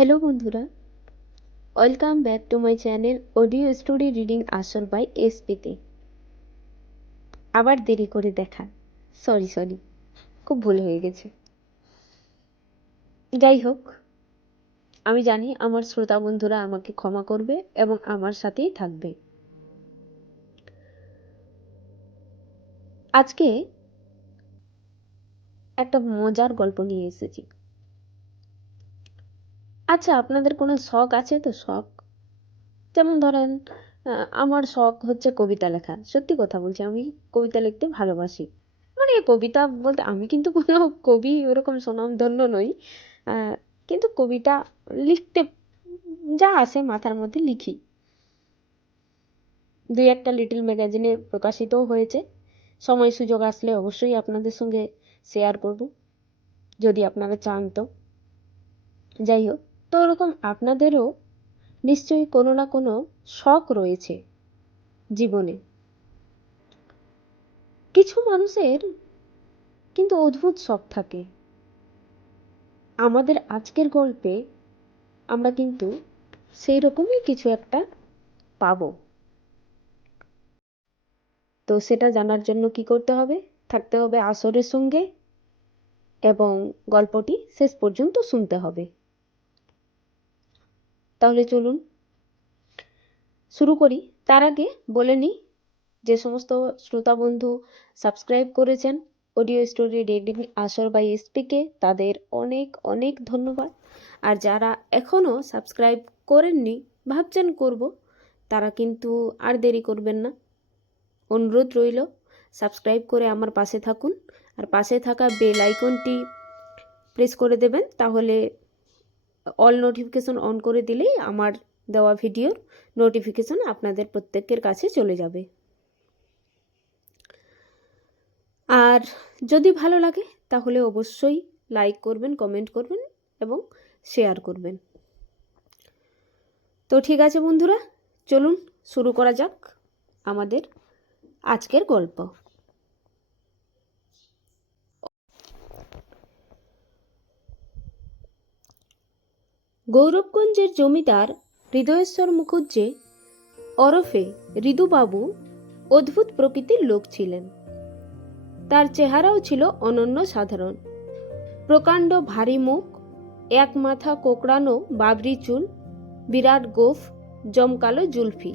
Hello বন্ধুরা। Welcome back to my channel audio story reading আসল by এসপিতে আবার দেরি করে দেখা। সরি সরি খুব ভুল হয়ে গেছে। যাই হোক, আমি জানি আমার শ্রোতা বন্ধুরা আমাকে ক্ষমা করবে এবং আমার সাথেই থাকবে। আজকে একটা মজার গল্প নিয়ে এসেছি। আচ্ছা আপনাদের কোনো শখ আছে তো? শখ? যেমন ধরেন আমার শখ হচ্ছে কবিতা লেখা। সত্যি কথা বলছি, আমি কবিতা লিখতে ভালোবাসি। মানে কবিতা বলতে আমি কিন্তু কোনো কবি ওরকম স্বনামধন্য নই। কিন্তু কবিতা লিখতে যা আসে মাথার মধ্যে লিখি। দুই একটা লিটল ম্যাগাজিনে প্রকাশিতও হয়েছে। সময় সুযোগ আসলে অবশ্যই আপনাদের সঙ্গে শেয়ার করব, যদি আপনারা চান তো। যাই হোক। তো ওরকম আপনাদেরও নিশ্চয়ই কোনো না কোনো শখ রয়েছে জীবনে। কিছু মানুষের কিন্তু অদ্ভুত শখ থাকে। আমাদের আজকের গল্পে আমরা কিন্তু সেই রকমই কিছু একটা পাবো। তো সেটা জানার জন্য কি করতে হবে? থাকতে হবে আসরের সঙ্গে এবং গল্পটি শেষ পর্যন্ত শুনতে হবে। তাহলে চলুন। শুরু করি। তার আগে বলে নিই, যে সমস্ত শ্রোতা বন্ধু সাবস্ক্রাইব করেছেন অডিও স্টোরি রিডিং আসর বাই এসপিকে, তাদের অনেক অনেক ধন্যবাদ। আর যারা এখনও সাবস্ক্রাইব করেননি, ভাবছেন করব, তারা কিন্তু আর দেরি করবেন না। অনুরোধ রইল, সাবস্ক্রাইব করে আমার পাশে থাকুন। আর পাশে থাকা বেল আইকনটি প্রেস করে দেবেন, তাহলে অল নোটিফিকেশন অন করে দিলেই আমার দেওয়া ভিডিওর নোটিফিকেশন আপনাদের প্রত্যেকের কাছে চলে যাবে। আর যদি ভালো লাগে, তাহলে অবশ্যই লাইক করবেন কমেন্ট করবেন এবং শেয়ার করবেন। তো ঠিক আছে বন্ধুরা, চলুন শুরু করা যাক আমাদের আজকের গল্প। গৌরবগঞ্জের জমিদার হৃদয়েশ্বর মুখুজ্জে ওরফে ঋদুবাবু অদ্ভুত প্রকৃতির লোক ছিলেন। তার চেহারাও ছিল অনন্য সাধারণ। প্রকাণ্ড ভারী মুখ, এক মাথা কোকড়ানো বাবরি চুল, বিরাট গোফ, জমকালো জুলফি।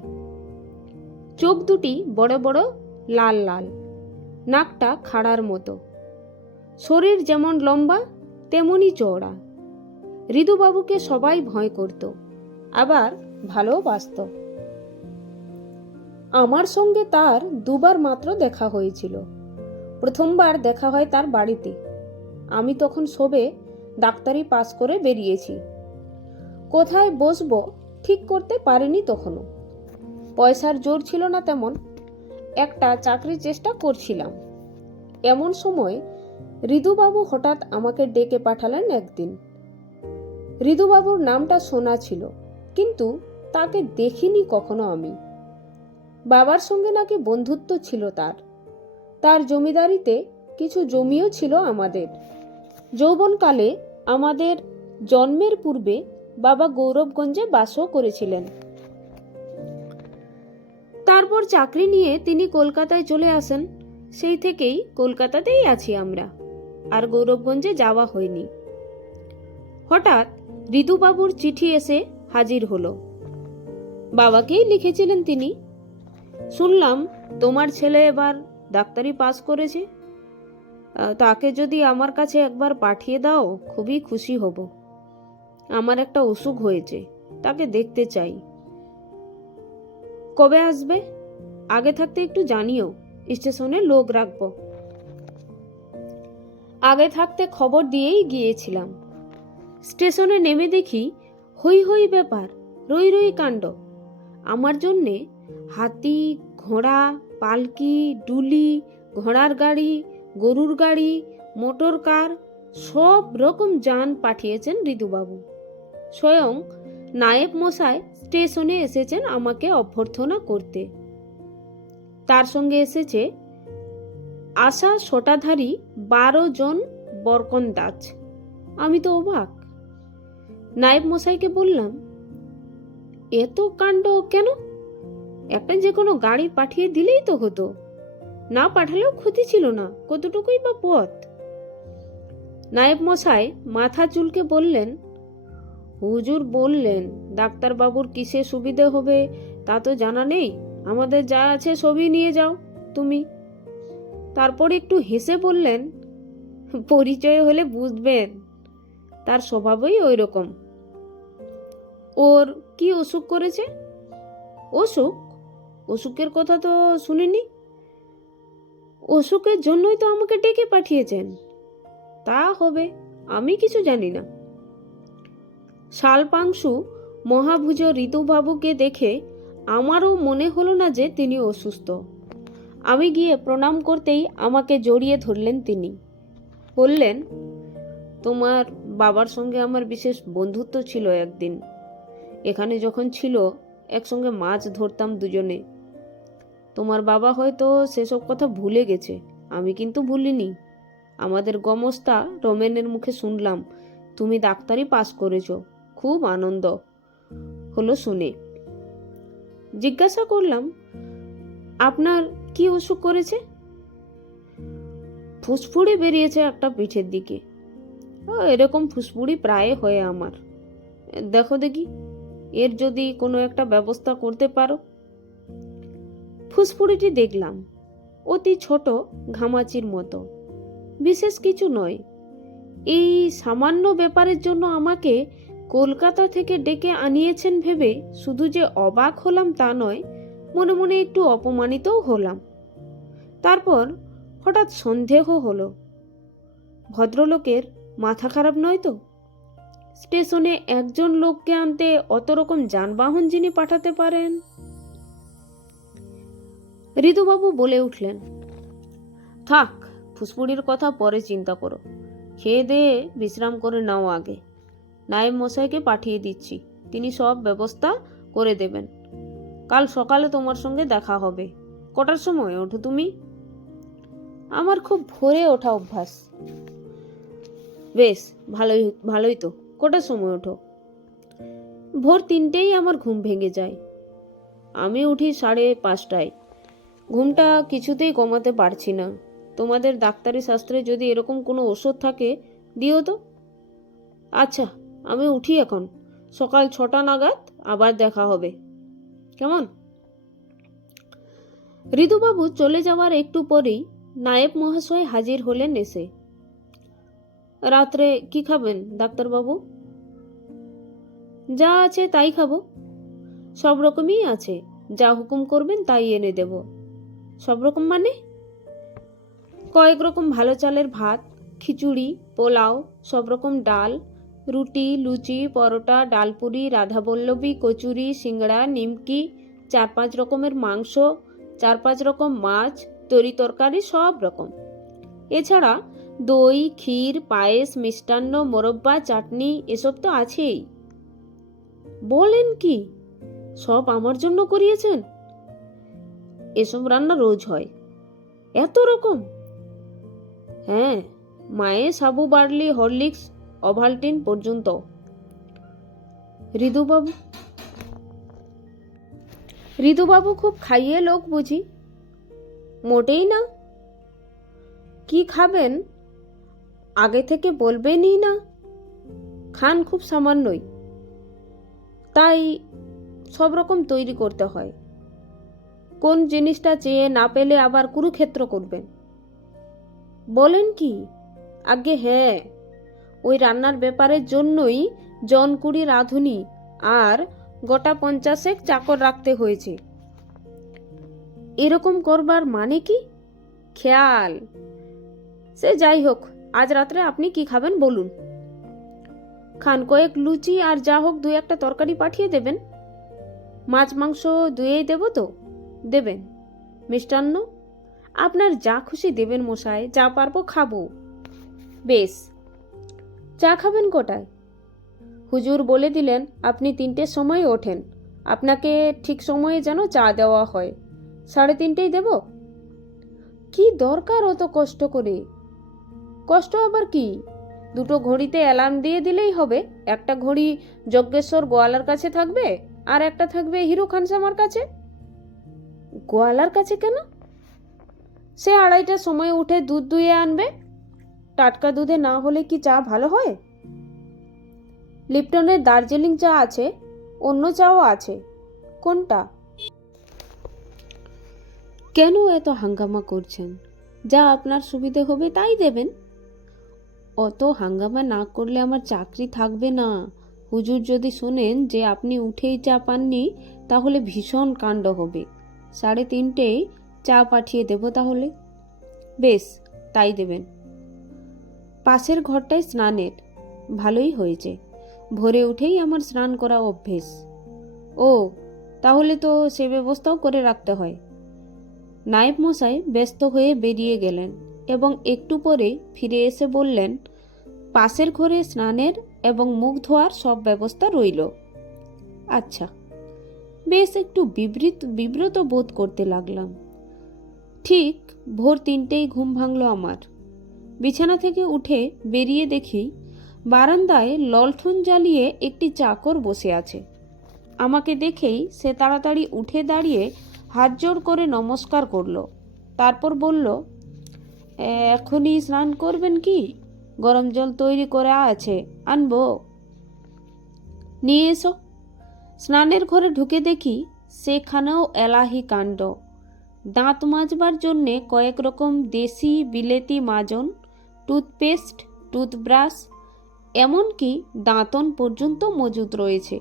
চোখ দুটি বড় বড়, লাল লাল, নাকটা খাড়ার মতো। শরীর যেমন লম্বা, তেমনি চওড়া। ঋতুবাবুকে সবাই ভয় করত, আবার ভালোবাসত আমার সঙ্গে তার দুবার মাত্র দেখা হয়েছিল। প্রথমবার দেখা হয় তার বাড়িতে। আমি তখন সবে ডাক্তারি পাস করে বেরিয়েছি। কোথায় বসবো ঠিক করতে পারিনি তখনও। পয়সার জোর ছিল না তেমন। একটা চাকরির চেষ্টা করছিলাম। এমন সময় ঋতুবাবু হঠাৎ আমাকে ডেকে পাঠালেন একদিন। ঋতুবাবুর নামটা শোনা ছিল, কিন্তু তাকে দেখিনি কখনো আমি। বাবার সঙ্গে নাকি বন্ধুত্ব ছিল তার। তার জমিদারিতে কিছু জমিও ছিল আমাদের। যৌবনকালে আমাদের জন্মের পূর্বে বাবা গৌরবগঞ্জে বাসও করেছিলেন। তারপর চাকরি নিয়ে তিনি কলকাতায় চলে আসেন। সেই থেকেই কলকাতাতেই আছি আমরা, আর গৌরবগঞ্জে যাওয়া হয়নি। হঠাৎ ঋতুবাবুর চিঠি এসে হাজির হলো। বাবাকেই লিখেছিলেন তিনি, শুনলাম তোমার ছেলে এবার ডাক্তারি পাস করেছে। তাকে যদি আমার কাছে একবার পাঠিয়ে দাও, খুবই খুশি হব। আমার একটা অসুখ হয়েছে, তাকে দেখতে চাই। কবে আসবে? আগে থাকতে একটু জানিও, স্টেশনে লোক রাখব। আগে থাকতে খবর দিয়েই গিয়েছিলাম। স্টেশনে নেমে দেখি হই হই ব্যাপার, রই রই কাণ্ড। আমার জন্যে হাতি, ঘোড়া, পালকি, ডুলি, ঘোড়ার গাড়ি, গরুর গাড়ি, মোটর কার, সব রকম যান পাঠিয়েছেন ঋতুবাবু স্বয়ং নায়েব মশাই স্টেশনে এসেছেন আমাকে অভ্যর্থনা করতে। তার সঙ্গে এসেছে আশা শোটাধারী বারো জন বরকন বরকন্দাজ। আমি তো অবাক নায়েব মশাইকে বললাম এত কাণ্ড কেন? একটা যে কোনো গাড়ি পাঠিয়ে দিলেই তো হতো। না পাঠালেও ক্ষতি ছিল না, কতটুকুই বা পথ? নায়েব মশাই মাথা চুলকে বললেন, হুজুর বললেন, ডাক্তারবাবুর কিসে সুবিধে হবে তা তো জানা নেই। আমাদের যা আছে সবই নিয়ে যাও তুমি। তারপর একটু হেসে বললেন, পরিচয় হলে বুঝবেন। তার স্বভাবই ওই রকম। ওর কি অসুখ করেছে? অসুখ? অসুখের কথা তো শুনিনি। অসুখের জন্যই তো আমাকে ডেকে পাঠিয়েছেন। তা হবে, আমি কিছু জানি না। শালপাংশু মহাভুজ ঋতুবাবুকে দেখে আমারও মনে হলো না যে তিনি অসুস্থ। আমি গিয়ে প্রণাম করতেই আমাকে জড়িয়ে ধরলেন তিনি। বললেন, তোমার বাবার সঙ্গে আমার বিশেষ বন্ধুত্ব ছিল একদিন। এখানে যখন ছিল, একসঙ্গে মাছ ধরতাম দুজনে। তোমার বাবা হয়তো সেসব কথা ভুলে গেছে, আমি কিন্তু ভুলিনি। আমাদের গমস্তা রোমেনের মুখে শুনলাম, তুমি ডাক্তারি পাস করেছ, খুব আনন্দ। হলো শুনে। জিজ্ঞাসা করলাম, আপনার কি অসুখ করেছে? ফুসফুড়ি বেরিয়েছে একটা পিঠের দিকে। এরকম ফুসফুড়ি প্রায় হয় আমার। দেখো দেখি। এর যদি কোনো একটা ব্যবস্থা করতে পারো? ফুসফুড়িটি দেখলাম, অতি ছোট ঘামাচির মতো। বিশেষ কিছু নয়। এই সামান্য ব্যাপারের জন্য আমাকে কলকাতা থেকে ডেকে আনিয়েছেন ভেবে শুধু যে অবাক হলাম তা নয়, মনে মনে একটু অপমানিতও হলাম। তারপর হঠাৎ সন্দেহ হলো। ভদ্রলোকের মাথা খারাপ নয় তো? স্টেশনে একজন লোককে আনতে অত রকম যানবাহন যিনি পাঠাতে পারেন? ঋতুবাবু বলে উঠলেন, থাক, ফুসফুড়ির কথা পরে চিন্তা করো। খেয়ে দিয়ে বিশ্রাম করে নাও আগে। নায়েব মশাইকে পাঠিয়ে দিচ্ছি। তিনি সব ব্যবস্থা করে দেবেন। কাল সকালে তোমার সঙ্গে দেখা হবে। কটার সময় ওঠো তুমি? আমার খুব ভোরে ওঠা অভ্যাস। বেশ, ভালোই ভালোই তো। কটার সময় ওঠো? ভোর তিনটেই আমার ঘুম ভেঙে যায়। আমি উঠি সাড়ে পাঁচটায়। ঘুমটা কিছুতেই কমাতে পারছি না। তোমাদের ডাক্তারি শাস্ত্রে যদি এরকম কোনো ওষুধ থাকে, দিও তো। আচ্ছা আমি উঠি এখন। সকাল ছটা নাগাদ আবার দেখা হবে। কেমন? ঋতুবাবু চলে যাওয়ার একটু পরেই নায়েব মহাশয় হাজির হলেন এসে। রাত্রে কি খাবেন, ডাক্তারবাবু? যা আছে তাই খাব। সব রকমই আছে। যা হুকুম করবেন তাই এনে দেব। সব রকম মানে? কয়েক রকম ভালো চালের ভাত, খিচুড়ি, পোলাও, সব রকম ডাল, রুটি, লুচি, পরোটা, ডালপুরি, রাধাবল্লভী, কচুরি, সিঙ্গড়া, নিমকি, চার পাঁচ রকমের মাংস, চার পাঁচ রকম মাছ, তরি তরকারি, সব রকম। এছাড়া দই, ক্ষীর, পায়েস, মিষ্টান্ন, মোরব্বা, চাটনি, এসব তো আছেই। বলেন কি? সব আমার জন্য করিয়েছেন? এসব রান্না রোজ হয়। এত রকম? হ্যাঁ মায়ে সাবু, বার্লি, হরলিক্স অভালটিন পর্যন্ত। ঋতুবাবু ঋতুবাবু খুব খাইয়ে লোক বুঝি। মোটেই না। কি খাবেন? আগে থেকে বলবেনই না। খান খুব সামান্যই। তাই সব রকম তৈরি করতে হয়। কোন জিনিসটা চেয়ে না পেলে আবার কুরুক্ষেত্র করবেন। বলেন কি? আগে হ্যাঁ ওই রান্নার ব্যাপারের জন্যই জন কুড়ি রাঁধুনি আর গোটা পঞ্চাশেক চাকর রাখতে হয়েছে। এরকম করবার মানে কি? খেয়াল। সে যাই হোক আজ রাত্রে আপনি কি খাবেন বলুন। খান কয়েক লুচি আর যা হোক দু একটা তরকারি পাঠিয়ে দেবেন। মাছ, মাংস দুয়েই দেব তো? দেবেন। মিষ্টান্ন, আপনার যা খুশি দেবেন মশাই, যা পারব খাব। বেশ, চা খাবেন কোটায়? হুজুর বলে দিলেন, আপনি তিনটের সময় ওঠেন। আপনাকে ঠিক সময়ে যেন চা দেওয়া হয়। সাড়ে তিনটেই দেব? কি দরকার অত কষ্ট করে? কষ্ট আবার কি? দুটো ঘড়িতে অ্যালার্ম দিয়ে দিলেই হবে। একটা ঘড়ি যজ্ঞেশ্বর গোয়ালার কাছে থাকবে আর একটা থাকবে হিরো খানসামার কাছে। গোয়ালার কাছে কেন? সে আড়াইটার সময় উঠে দুধ দুয়ে আনবে। টাটকা দুধে না হলে কি চা ভালো হয়? লিপটনের দার্জিলিং চা আছে, অন্য চাও আছে। কোনটা? কেন এত হাঙ্গামা করছেন? যা আপনার সুবিধে হবে তাই দেবেন। অত হাঙ্গামা না করলে আমার চাকরি থাকবে না। হুজুর যদি শোনেন যে আপনি উঠেই চা পাননি, তাহলে ভীষণ কাণ্ড হবে। সাড়ে তিনটেই চা পাঠিয়ে দেব তাহলে। বেশ, তাই দেবেন। পাশের ঘরটায় স্নানের। ভালোই হয়েছে। ভোরে উঠেই আমার স্নান করা অভ্যেস। ও, তাহলে তো সে ব্যবস্থাও করে রাখতে হয়। নায়েব মশাই ব্যস্ত হয়ে বেরিয়ে গেলেন। এবং একটু পরে ফিরে এসে বললেন, পাশের ঘরে স্নানের এবং মুখ ধোয়ার সব ব্যবস্থা রইল। আচ্ছা বেশ একটু বিবৃত, বিব্রত বোধ করতে লাগলাম। ঠিক ভোর তিনটেই ঘুম ভাঙল আমার। বিছানা থেকে উঠে বেরিয়ে দেখি বারান্দায় ললঠন জ্বালিয়ে একটি চাকর বসে আছে। আমাকে দেখেই সে তাড়াতাড়ি উঠে দাঁড়িয়ে হাত জোড় করে নমস্কার করল, তারপর বলল এখনই স্নান করবেন কি? গরম জল তৈরি করা আছে, আনব। নিয়ে এসো। স্নানের ঘরে ঢুকে দেখি সেখানেও এলাহি কাণ্ড। দাঁত মাজবার জন্যে কয়েক রকম দেশি বিলেতি মাজন, টুথপেস্ট, টুথব্রাশ, এমনকি দাঁতন পর্যন্ত মজুদ রয়েছে।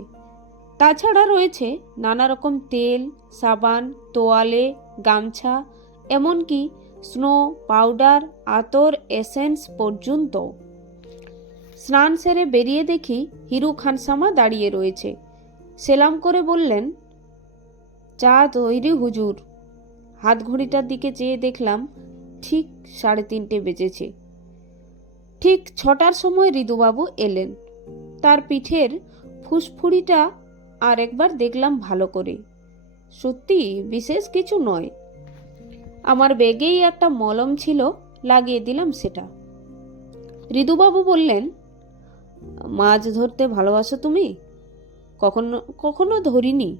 তাছাড়া রয়েছে নানা রকম তেল, সাবান, তোয়ালে, গামছা, এমনকি স্নো, পাউডার, আতর, এসেন্স পর্যন্ত। স্নান সেরে বেরিয়ে দেখি হিরু খানসামা দাঁড়িয়ে রয়েছে। সেলাম করে বললেন, চা তৈরি হুজুর। হাত ঘড়িটার দিকে চেয়ে দেখলাম ঠিক সাড়ে তিনটে বেজেছে। ঠিক ছটার সময় ঋতুবাবু এলেন। তার পিঠের ফুসফুড়িটা আর একবার দেখলাম ভালো করে। সত্যি বিশেষ কিছু নয়। আমার ব্যাগেই একটা মলম ছিল, লাগিয়ে দিলাম সেটা। ঋতুবাবু বললেন, মাছ ধরতে ভালোবাসো তুমি? কখনো কখনো ধরিনি।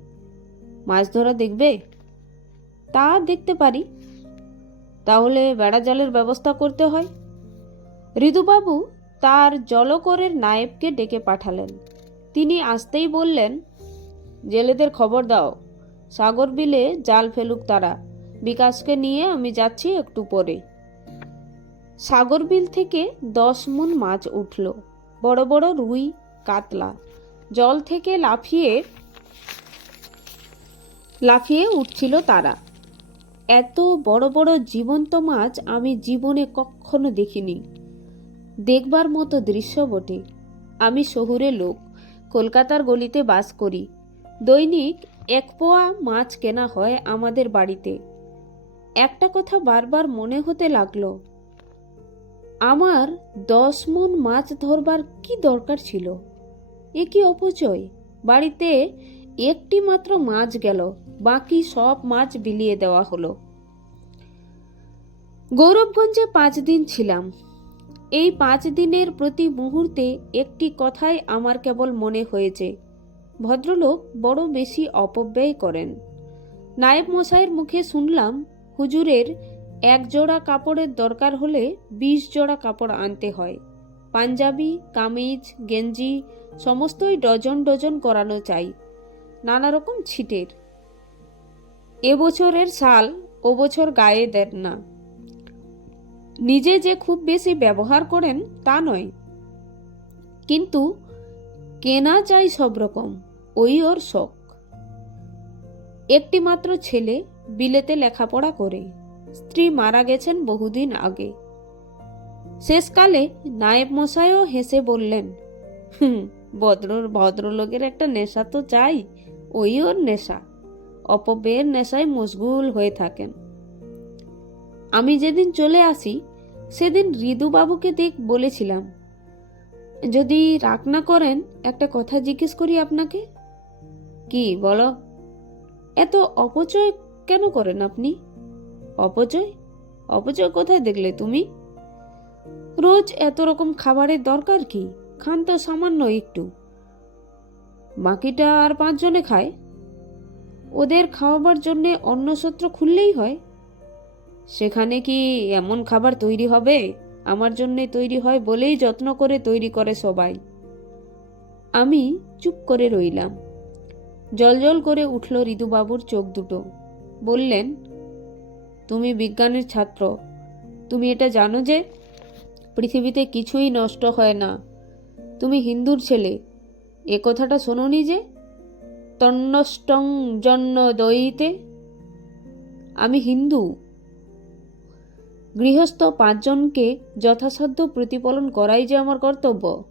মাছ ধরা দেখবে? তা দেখতে পারি। তাহলে বেড়া জালের ব্যবস্থা করতে হয়। ঋতুবাবু তার জলকরের নায়েবকে ডেকে পাঠালেন। তিনি আসতেই বললেন, জেলেদের খবর দাও। সাগর বিলে জাল ফেলুক তারা। বিকাশকে নিয়ে আমি যাচ্ছি একটু পরে। সাগর বিল থেকে দশ মন মাছ উঠল। বড় বড় রুই, কাতলা। জল থেকে লাফিয়ে লাফিয়ে উঠছিল তারা। এত বড় বড় জীবন্ত মাছ আমি জীবনে কখনো দেখিনি। দেখবার মতো দৃশ্য বটে। আমি শহুরে লোক, কলকাতার গলিতে বাস করি। দৈনিক এক পোয়া মাছ কেনা হয় আমাদের বাড়িতে। একটা কথা বারবার মনে হতে লাগল। আমার দশ মন মাছ ধরবার কি দরকার ছিল? এ কি অপচয়? বাড়িতে একটি মাত্র মাছ গেল, বাকি সব মাছ বিলিয়ে দেওয়া হলো। গৌরবগঞ্জে পাঁচ দিন ছিলাম। এই পাঁচ দিনের প্রতি মুহূর্তে একটি কথাই আমার কেবল মনে হয়েছে। ভদ্রলোক বড় বেশি অপব্যয় করেন। নায়েব মশাইয়ের মুখে শুনলাম হুজুরের এক জোড়া কাপড়ের দরকার হলে বিশ জোড়া কাপড় আনতে হয়। পাঞ্জাবি, কামিজ, গেঞ্জি, সমস্তই ডজন ডজন করানো চাই। নানা রকম ছিটের। এবছরের শাল ও বছর গায়ে দেন না। নিজে যে খুব বেশি ব্যবহার করেন তা নয়। কিন্তু কেনা চাই সব রকম, ওই ওর শখ। একটি মাত্র ছেলে বিলেতে লেখাপড়া করে। স্ত্রী মারা গেছেন বহুদিন আগে। শেষকালে নায়েব মশাইও হেসে বললেন, হুম ভদ্র ভদ্রলোকের একটা নেশা তো চাই, ওই ওর নেশা। অপব্যয়ের নেশায় মশগুল হয়ে থাকেন। আমি যেদিন চলে আসি, সেদিন ঋদুবাবুকে দেখ বলেছিলাম, যদি রাগ না করেন, একটা কথা জিজ্ঞেস করি আপনাকে? কি, বলো। এত অপচয় কেন করেন আপনি? অপচয় অপচয় কোথায় দেখলে তুমি? রোজ এত রকম খাবারের দরকার কি? খান তো সামান্য একটু। বাকিটা আর পাঁচজনে খায়? ওদের খাওয়াবার জন্যে অন্য সত্র খুললেই হয়। সেখানে কি এমন খাবার তৈরি হবে? আমার জন্যে তৈরি হয় বলেই যত্ন করে তৈরি করে সবাই। আমি চুপ করে রইলাম। জলজল করে উঠল ঋতুবাবুর চোখ দুটো। বললেন, তুমি বিজ্ঞানের ছাত্র। তুমি এটা জানো যে পৃথিবীতে কিছুই নষ্ট হয় না। তুমি হিন্দুর ছেলে। এ কথাটা শোনোনি যে তন্নষ্টং জন্য দয়ীতে আমি হিন্দু। গৃহস্থ পাঁচজনকে যথাসাধ্য প্রতিপালন করাই যে আমার কর্তব্য।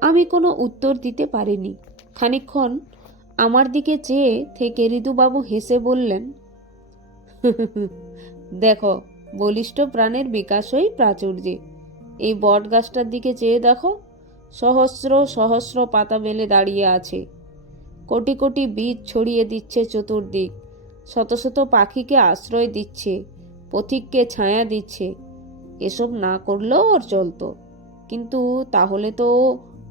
আমি কোনো উত্তর দিতে পারিনি। খানিকক্ষণ আমার দিকে চেয়ে থেকে ঋতুবাবু হেসে বললেন, দেখো, বলিষ্ঠ প্রাণের বিকাশই প্রাচুর্যে। এই বট গাছটার দিকে চেয়ে দেখো, সহস্র সহস্র পাতা মেলে দাঁড়িয়ে আছে। কোটি কোটি বীজ ছড়িয়ে দিচ্ছে চতুর্দিক, শত শত পাখিকে আশ্রয় দিচ্ছে, পথিককে ছায়া দিচ্ছে। এসব না করলেও ওর চলতো। কিন্তু তাহলে তো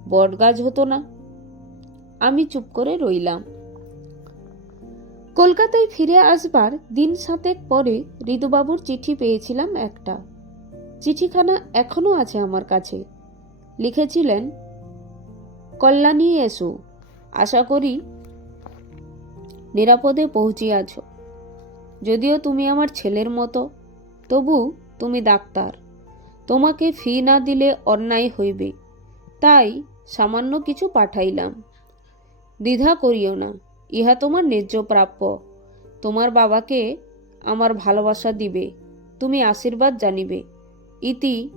বটগাছ হতো না। আমি চুপ করে রইলাম। কলকাতায় ফিরে আসবার দিন সাতেক পরে ঋতুবাবুর চিঠি পেয়েছিলাম একটা। চিঠিখানা এখনও আছে আমার কাছে। লিখেছিলেন, কল্যাণী এসো, আশা করি নিরাপদে পৌঁছিয়াছ যদিও তুমি আমার ছেলের মতো, তবু তুমি ডাক্তার। তোমাকে ফি না দিলে অন্যায় হইবে। তাই সামান্য কিছু পাঠাইলাম। দ্বিধা করিও না, ইহা তোমার ন্যায্য প্রাপ্য। তোমার বাবাকে আমার ভালোবাসা দিবে, তুমি আশীর্বাদ জানিবে। ইতি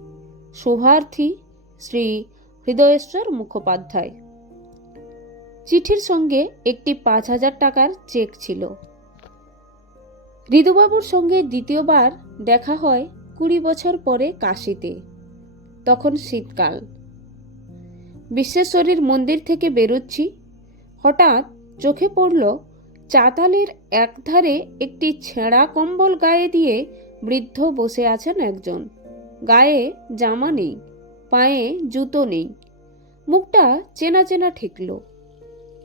শুভার্থী শ্রী হৃদয়েশ্বর মুখোপাধ্যায়। চিঠির সঙ্গে একটি পাঁচ হাজার টাকার চেক ছিল। ঋতুবাবুর সঙ্গে দ্বিতীয়বার দেখা হয় কুড়ি বছর পরে কাশিতে, তখন শীতকাল। বিশ্বেশ্বরীর মন্দির থেকে বেরোচ্ছি হঠাৎ চোখে পড়ল চাতালের একধারে একটি ছেঁড়া কম্বল গায়ে দিয়ে বৃদ্ধ বসে আছেন একজন। গায়ে জামা নেই, পায়ে জুতো নেই। মুখটা চেনা চেনা ঠেকল।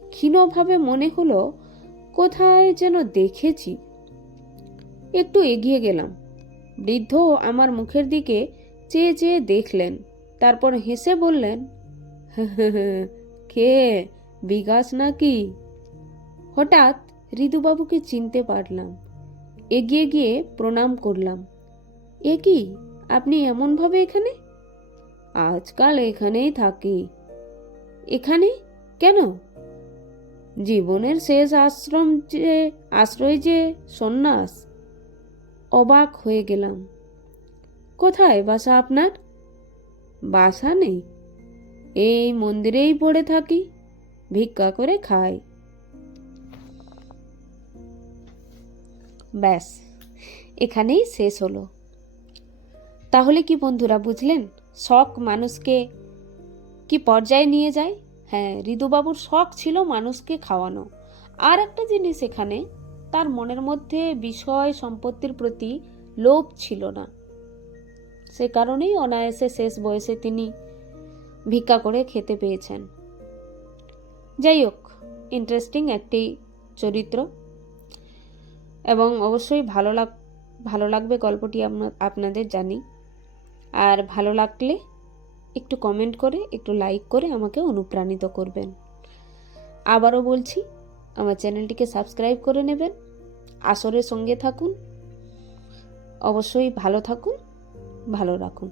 ক্ষীণভাবে মনে হলো, কোথায় যেন দেখেছি। একটু এগিয়ে গেলাম। বৃদ্ধ আমার মুখের দিকে চেয়ে চেয়ে দেখলেন, তারপর হেসে বললেন কে? বিকাশ নাকি? হঠাৎ ঋতুবাবুকে চিনতে পারলাম। এগিয়ে গিয়ে প্রণাম করলাম। এ কি, আপনি এমনভাবে এখানে? আজকাল এখানেই থাকি। এখানে? কেন? জীবনের শেষ আশ্রম যে, আশ্রয় যে, সন্ন্যাস। অবাক হয়ে গেলাম। কোথায় বাসা আপনার? বাসা নেই। এই মন্দিরেই পড়ে থাকি। ভিক্ষা করে খায় ব্যাস, এখানেই শেষ হলো। তাহলে কি বন্ধুরা বুঝলেন? শখ মানুষকে কি পর্যায়ে নিয়ে যায়? হ্যাঁ ঋতুবাবুর শখ ছিল মানুষকে খাওয়ানো। আর একটা জিনিস এখানে, তার মনের মধ্যে বিষয় সম্পত্তির প্রতি লোভ ছিল না। সে কারণেই অনায়াসে শেষ বয়সে তিনি ভিক্ষা করে খেতে পেয়েছেন। যাই হোক ইন্টারেস্টিং একটি চরিত্র। এবং অবশ্যই ভালো লাগ, ভালো লাগবে গল্পটি আপনাদের জানি। আর ভালো লাগলে একটু কমেন্ট করে, একটু লাইক করে আমাকে অনুপ্রাণিত করবেন। আবারও বলছি, আমার চ্যানেলটিকে সাবস্ক্রাইব করে নেবেন। আসরের সঙ্গে থাকুন। অবশ্যই ভালো থাকুন, ভালো রাখুন।